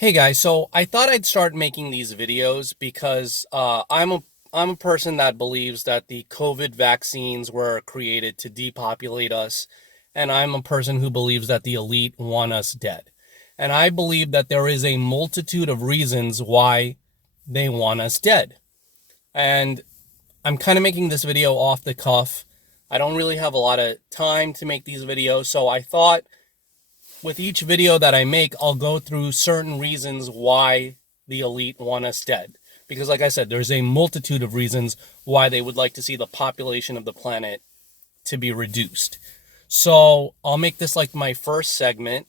Hey guys, so I thought I'd start making these videos because I'm a person that believes that the COVID vaccines were created to depopulate us, and I'm a person who believes that the elite want us dead. And I believe that there is a multitude of reasons why they want us dead. And I'm kind of making this video off the cuff. I don't really have a lot of time to make these videos, so I thought with each video that I make, I'll go through certain reasons why the elite want us dead. Because, like I said, there's a multitude of reasons why they would like to see the population of the planet to be reduced. So I'll make this like my first segment.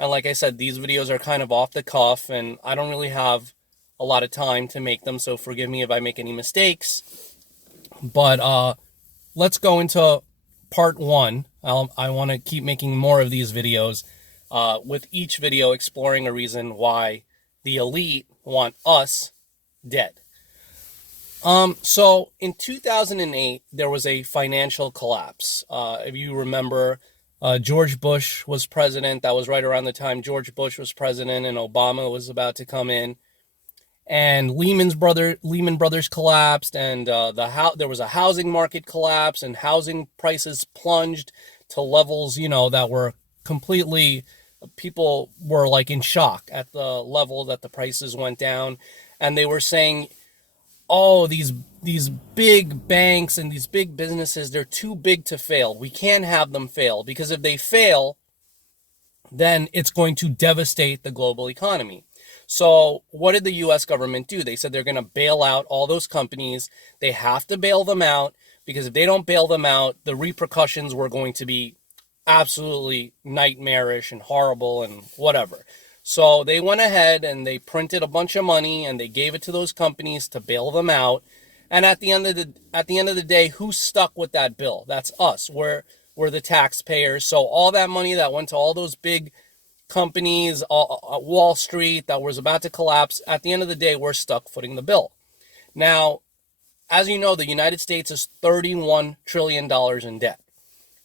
And like I said, these videos are kind of off the cuff, and I don't really have a lot of time to make them. So forgive me if I make any mistakes. But let's go into part one. I want to keep making more of these videos, with each video exploring a reason why the elite want us dead. So in 2008, there was a financial collapse. If you remember, George Bush was president. That was right around the time George Bush was president and Obama was about to come in. And Lehman Brothers collapsed, and there was a housing market collapse, and housing prices plunged to levels, that were completely, people were like in shock at the level that the prices went down. And they were saying, oh, these big banks and these big businesses, they're too big to fail. We can't have them fail, because if they fail, then it's going to devastate the global economy. So what did the US government do? They said they're going to bail out all those companies. They have to bail them out, because if they don't bail them out, the repercussions were going to be absolutely nightmarish and horrible and whatever. So they went ahead and they printed a bunch of money and they gave it to those companies to bail them out. And at the end of the day, who's stuck with that bill? That's us. We're the taxpayers. So all that money that went to all those big companies, Wall Street, that was about to collapse, at the end of the day, we're stuck footing the bill. Now, as you know, the United States is $31 trillion in debt.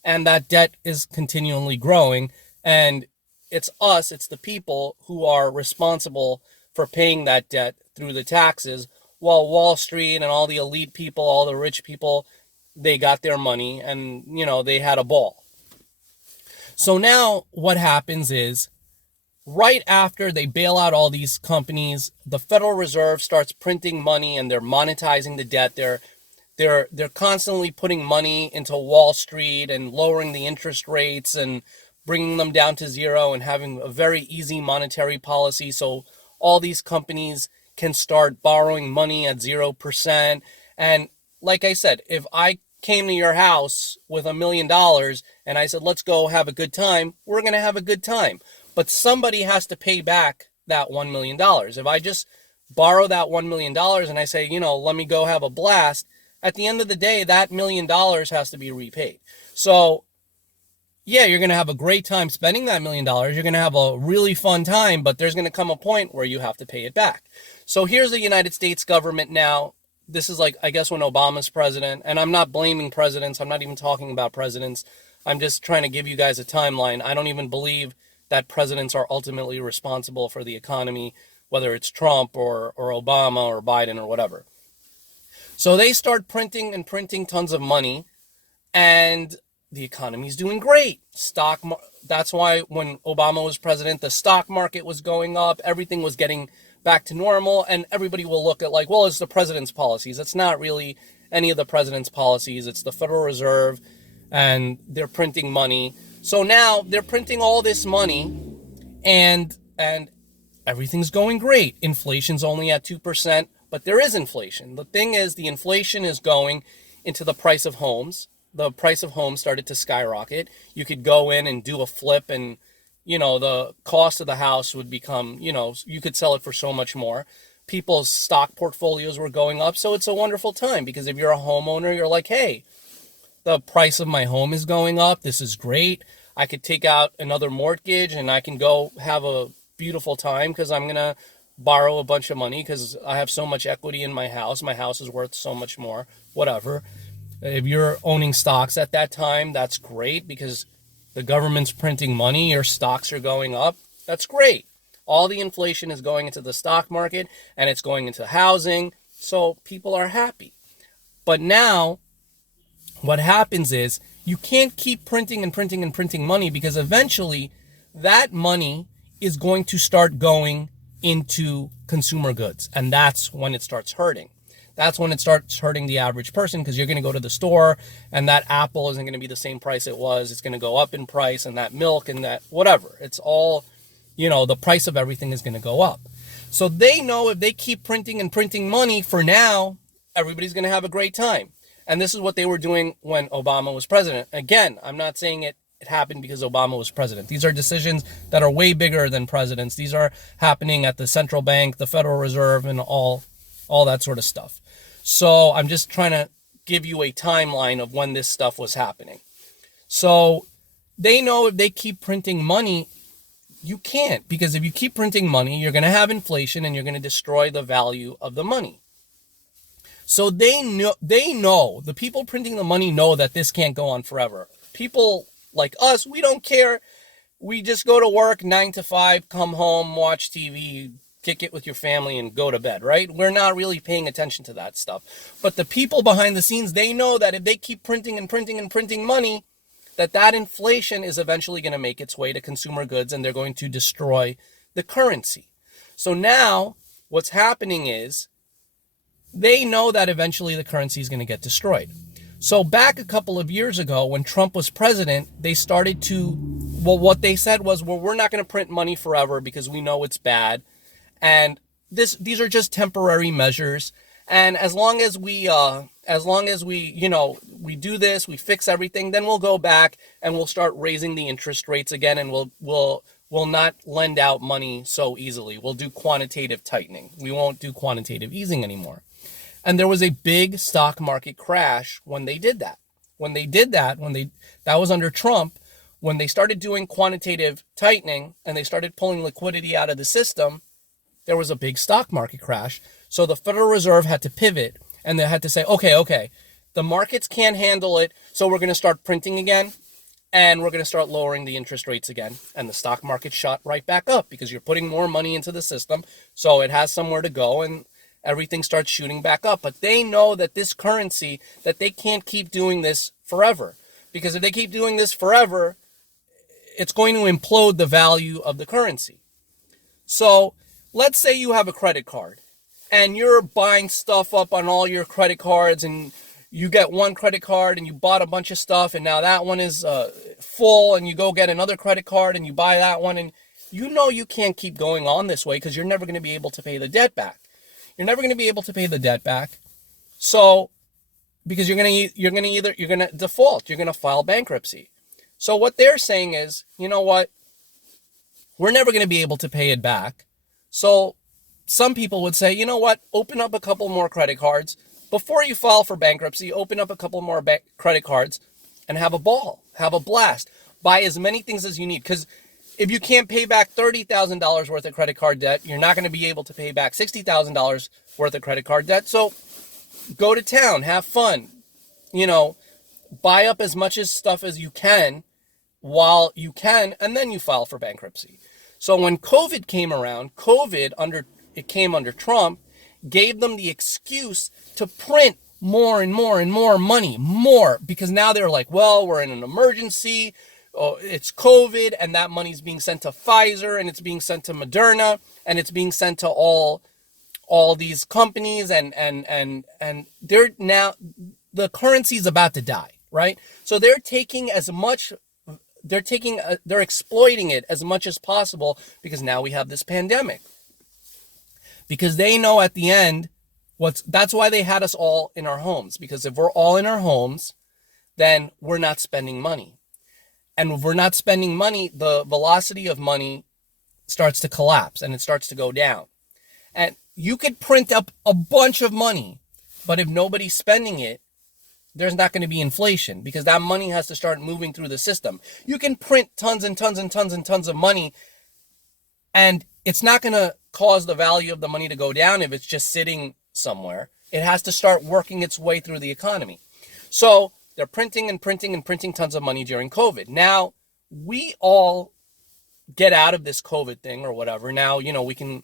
And that debt is continually growing. And it's us, it's the people who are responsible for paying that debt through the taxes, while Wall Street and all the elite people, all the rich people, they got their money and, they had a ball. So now what happens is, right after they bail out all these companies, the Federal Reserve starts printing money and they're monetizing the debt. They're constantly putting money into Wall Street and lowering the interest rates and bringing them down to zero and having a very easy monetary policy. So all these companies can start borrowing money at 0%. And like I said, if I came to your house with $1 million and I said, let's go have a good time, we're going to have a good time. But somebody has to pay back that $1 million. If I just borrow that $1 million and I say, let me go have a blast, at the end of the day, that $1 million has to be repaid. So yeah, you're going to have a great time spending that $1 million. You're going to have a really fun time, but there's going to come a point where you have to pay it back. So here's the United States government now. This is like, I guess, when Obama's president, and I'm not blaming presidents. I'm not even talking about presidents. I'm just trying to give you guys a timeline. I don't even believe that presidents are ultimately responsible for the economy, whether it's Trump or Obama or Biden or whatever. So they start printing and printing tons of money, and the economy's doing great. That's why when Obama was president, the stock market was going up, everything was getting back to normal, and everybody will look at like, well, it's the president's policies. It's not really any of the president's policies. It's the Federal Reserve, and they're printing money. So now they're printing all this money, and everything's going great. Inflation's only at 2%, but there is inflation. The thing is, the inflation is going into the price of homes. The price of homes started to skyrocket. You could go in and do a flip and, the cost of the house would become, you could sell it for so much more. People's stock portfolios were going up. So it's a wonderful time, because if you're a homeowner, you're like, hey, the price of my home is going up. This is great. I could take out another mortgage and I can go have a beautiful time, because I'm going to borrow a bunch of money because I have so much equity in my house. My house is worth so much more, whatever. If you're owning stocks at that time, that's great, because the government's printing money, your stocks are going up. That's great. All the inflation is going into the stock market and it's going into housing. So people are happy. But now what happens is you can't keep printing and printing and printing money, because eventually that money is going to start going into consumer goods. And that's when it starts hurting. That's when it starts hurting the average person, because you're going to go to the store and that apple isn't going to be the same price it was. It's going to go up in price, and that milk and that whatever. It's all, the price of everything is going to go up. So they know if they keep printing and printing money for now, everybody's going to have a great time. And this is what they were doing when Obama was president. Again, I'm not saying it happened because Obama was president. These are decisions that are way bigger than presidents. These are happening at the central bank, the Federal Reserve, and all that sort of stuff. So I'm just trying to give you a timeline of when this stuff was happening. So they know if they keep printing money, you can't, because if you keep printing money, you're going to have inflation and you're going to destroy the value of the money. So they know, the people printing the money know that this can't go on forever. People like us, we don't care. We just go to work 9 to 5, come home, watch TV, kick it with your family, and go to bed, right? We're not really paying attention to that stuff. But the people behind the scenes, they know that if they keep printing and printing and printing money, that inflation is eventually going to make its way to consumer goods, and they're going to destroy the currency. So now what's happening is they know that eventually the currency is going to get destroyed. So back a couple of years ago when Trump was president, they started to, what they said was, we're not going to print money forever because we know it's bad. And these are just temporary measures. And as long as we do this, we fix everything, then we'll go back and we'll start raising the interest rates again, and we'll not lend out money so easily. We'll do quantitative tightening. We won't do quantitative easing anymore. And there was a big stock market crash when they did that. That was under Trump, when they started doing quantitative tightening and they started pulling liquidity out of the system, there was a big stock market crash. So the Federal Reserve had to pivot, and they had to say, okay, the markets can't handle it, so we're going to start printing again, and we're going to start lowering the interest rates again. And the stock market shot right back up because you're putting more money into the system, so it has somewhere to go, and everything starts shooting back up. But they know that this currency, that they can't keep doing this forever, because if they keep doing this forever, it's going to implode the value of the currency. So let's say you have a credit card and you're buying stuff up on all your credit cards, and you get one credit card and you bought a bunch of stuff, and now that one is full, and you go get another credit card and you buy that one, and you can't keep going on this way because you're never going to be able to pay the debt back. So because you're going to default, you're going to file bankruptcy. So what they're saying is, you know what? We're never going to be able to pay it back. So some people would say, you know what? Open up a couple more credit cards. Before you file for bankruptcy, open up a couple more credit cards and have a ball, have a blast. Buy as many things as you need. Because if you can't pay back $30,000 worth of credit card debt, you're not going to be able to pay back $60,000 worth of credit card debt. So go to town, have fun, buy up as much stuff as you can while you can, and then you file for bankruptcy. So when COVID came around, it came under Trump, gave them the excuse to print more and more and more money, because now they're like, well, we're in an emergency. Oh, it's COVID, and that money's being sent to Pfizer, and it's being sent to Moderna, and it's being sent to all these companies, and they're now, the currency's about to die, right? So they're exploiting it as much as possible, because now we have this pandemic. Because they know at the end, that's why they had us all in our homes, because if we're all in our homes, then we're not spending money. And if we're not spending money, the velocity of money starts to collapse and it starts to go down. And you could print up a bunch of money, but if nobody's spending it, there's not going to be inflation, because that money has to start moving through the system. You can print tons and tons and tons and tons of money, and it's not going to cause the value of the money to go down if it's just sitting somewhere. It has to start working its way through the economy. So they're printing and printing and printing tons of money during COVID. Now, we all get out of this COVID thing or whatever, now, we can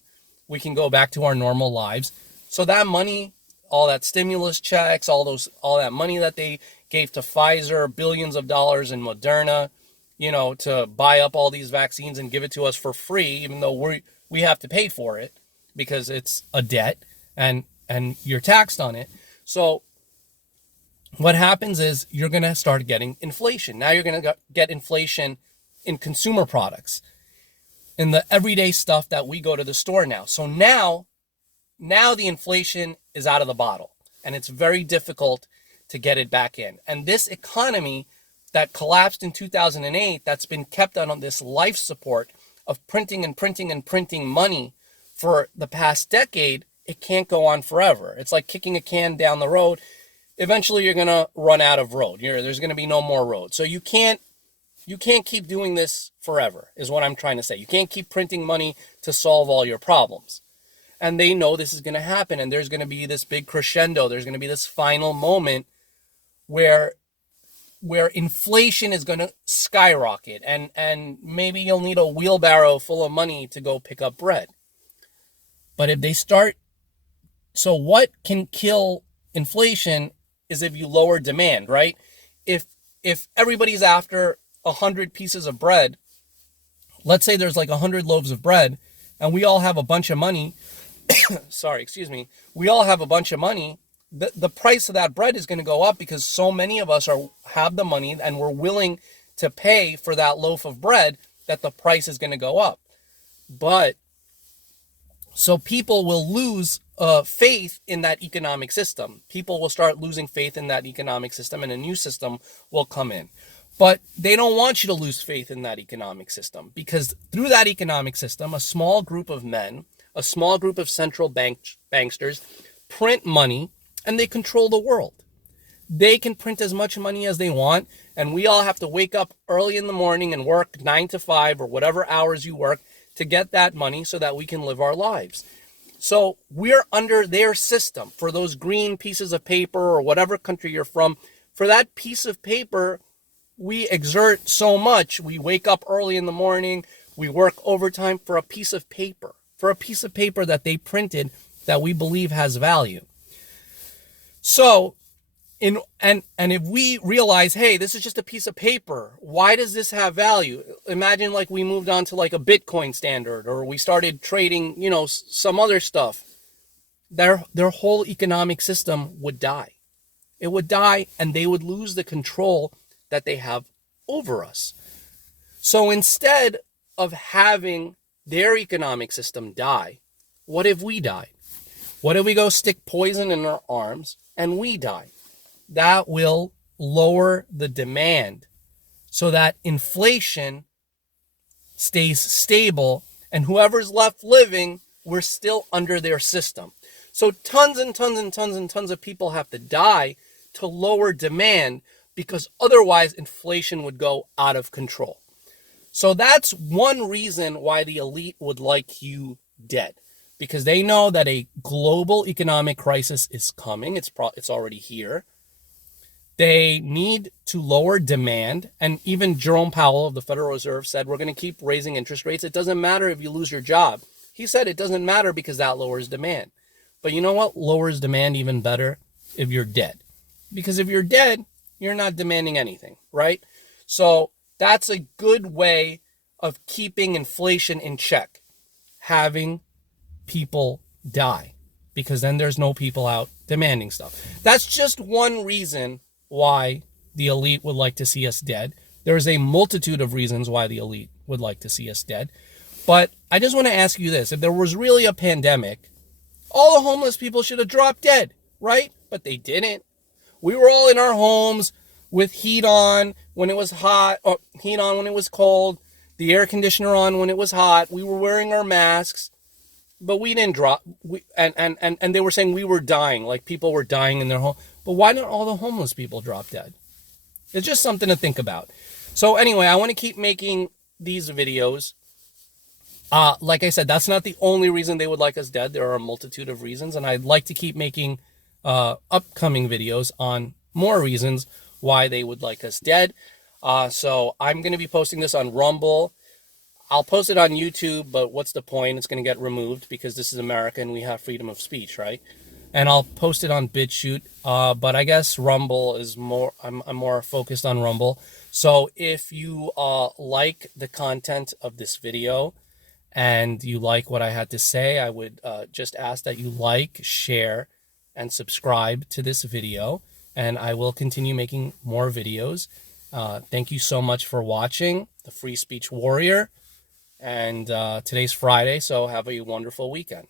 go back to our normal lives. So that money, all that stimulus checks, all that money that they gave to Pfizer, billions of dollars in Moderna, to buy up all these vaccines and give it to us for free, even though we have to pay for it because it's a debt and you're taxed on it. So what happens is you're going to start getting inflation. Now you're going to get inflation in consumer products, in the everyday stuff that we go to the store now. So now the inflation is out of the bottle and it's very difficult to get it back in. And this economy that collapsed in 2008, that's been kept on this life support of printing and printing and printing money for the past decade, it can't go on forever. It's like kicking a can down the road. Eventually you're going to run out of road. There's going to be no more road. So you can't keep doing this forever, is what I'm trying to say. You can't keep printing money to solve all your problems. And they know this is going to happen, and there's going to be this big crescendo. There's going to be this final moment where inflation is going to skyrocket, and maybe you'll need a wheelbarrow full of money to go pick up bread. But if they start, so what can kill inflation is if you lower demand, right? If everybody's after 100 pieces of bread, let's say there's like 100 loaves of bread, and we all have a bunch of money. We all have a bunch of money. The price of that bread is going to go up because so many of us have the money and we're willing to pay for that loaf of bread that the price is going to go up. But so people will lose faith in that economic system. People will start losing faith in that economic system, and a new system will come in. But they don't want you to lose faith in that economic system, because through that economic system, a small group of men, a small group of central banksters print money, and they control the world. They can print as much money as they want, and we all have to wake up early in the morning and work 9 to 5 or whatever hours you work to get that money so that we can live our lives. So we're under their system. For those green pieces of paper, or whatever country you're from, for that piece of paper, we exert so much. We wake up early in the morning, we work overtime for a piece of paper, that they printed that we believe has value. So, if we realize, hey, this is just a piece of paper, why does this have value? Imagine like we moved on to like a Bitcoin standard, or we started trading, some other stuff. Their whole economic system would die. It would die, and they would lose the control that they have over us. So instead of having their economic system die, what if we die? What if we go stick poison in our arms and we die? That will lower the demand so that inflation stays stable, and whoever's left living, we're still under their system. So tons and tons and tons and tons of people have to die to lower demand, because otherwise inflation would go out of control. So that's one reason why the elite would like you dead, because they know that a global economic crisis is coming. It's already here. They need to lower demand. And even Jerome Powell of the Federal Reserve said, we're going to keep raising interest rates. It doesn't matter if you lose your job. He said it doesn't matter because that lowers demand. But you know what lowers demand even better? If you're dead. Because if you're dead, you're not demanding anything, right? So that's a good way of keeping inflation in check. Having people die. Because then there's no people out demanding stuff. That's just one reason why the elite would like to see us dead. There's a multitude of reasons why the elite would like to see us dead. But I just want to ask you this. If there was really a pandemic, all the homeless people should have dropped dead, right? But they didn't. We were all in our homes with heat on when it was hot, or heat on when it was cold, the air conditioner on when it was hot. We were wearing our masks, but we didn't drop. And they were saying we were dying, like people were dying in their home. But why didn't all the homeless people drop dead? It's just something to think about. So anyway, I want to keep making these videos. Like I said, that's not the only reason they would like us dead. There are a multitude of reasons, and I'd like to keep making upcoming videos on more reasons why they would like us dead. So I'm going to be posting this on Rumble. I'll post it on YouTube, but what's the point? It's going to get removed because this is America and we have freedom of speech, right? And I'll post it on BitChute. But I guess Rumble is more. I'm more focused on Rumble. So if you like the content of this video and you like what I had to say, I would just ask that you like, share, and subscribe to this video. And I will continue making more videos. Thank you so much for watching The Free Speech Warrior. And today's Friday, so have a wonderful weekend.